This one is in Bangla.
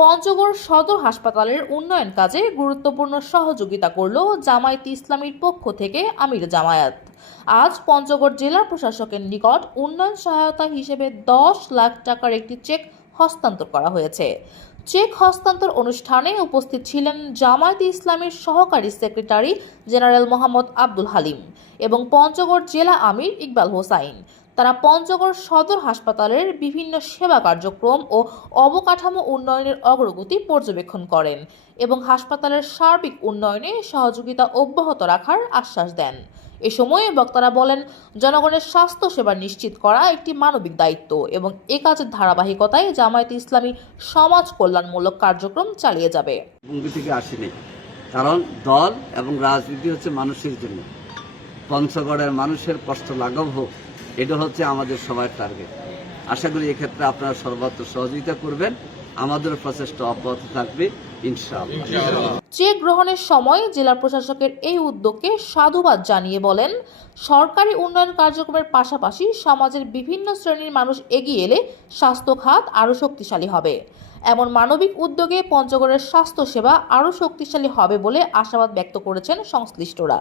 পঞ্চগড় সদর হাসপাতালের উন্নয়ন কাজে গুরুত্বপূর্ণ সহযোগিতা করল জামায়াত ইসলামীর পক্ষ থেকে আমির জামায়াত। আজ পঞ্চগড় জেলা প্রশাসকের নিকট উন্নয়ন সহায়তা হিসেবে দশ লাখ টাকার একটি চেক হস্তান্তর করা হয়েছে। চেক হস্তান্তর অনুষ্ঠানে উপস্থিত ছিলেন জামায়াত ইসলামের সহকারী সেক্রেটারি জেনারেল মোহাম্মদ আব্দুল হালিম এবং পঞ্চগড় জেলা আমির ইকবাল হোসাইন। তারা পঞ্চগড় সদর হাসপাতালের বিভিন্ন সেবা কার্যক্রম ও অবকাঠামো উন্নয়নের অগ্রগতি পর্যবেক্ষণ করেন এবং হাসপাতালের সার্বিক উন্নয়নে সহযোগিতা অব্যাহত রাখার আশ্বাস দেন। এ সময়ে বক্তারা বলেন, জনগণের স্বাস্থ্য সেবা নিশ্চিত করা একটি মানবিক দায়িত্ব এবং এ কাজের ধারাবাহিকতায় জামায়াত ইসলামী সমাজ কল্যাণমূলক কার্যক্রম চালিয়ে যাবে। থেকে আসেনি। কারণ দল এবং রাজনীতি হচ্ছে মানুষের জন্য। পঞ্চগড়ের মানুষের কষ্ট লাঘব হোক এটা হচ্ছে আমাদের সবার টার্গেট আশা করি এক্ষেত্রে আপনারা সর্বত্র সহযোগিতা করবেন। আমাদের প্রচেষ্টা অব্যাহত থাকবে চেক গ্রহণের সময় জেলা প্রশাসকের এই উদ্যোগকে সাধুবাদ জানিয়ে বলেন, সরকারি উন্নয়ন কার্যক্রমের পাশাপাশি সমাজের বিভিন্ন শ্রেণির মানুষ এগিয়ে এলে স্বাস্থ্য খাত আরও শক্তিশালী হবে। এমন মানবিক উদ্যোগে পঞ্চগড়ের স্বাস্থ্যসেবা আরও শক্তিশালী হবে বলে আশাবাদ ব্যক্ত করেছেন সংশ্লিষ্টরা।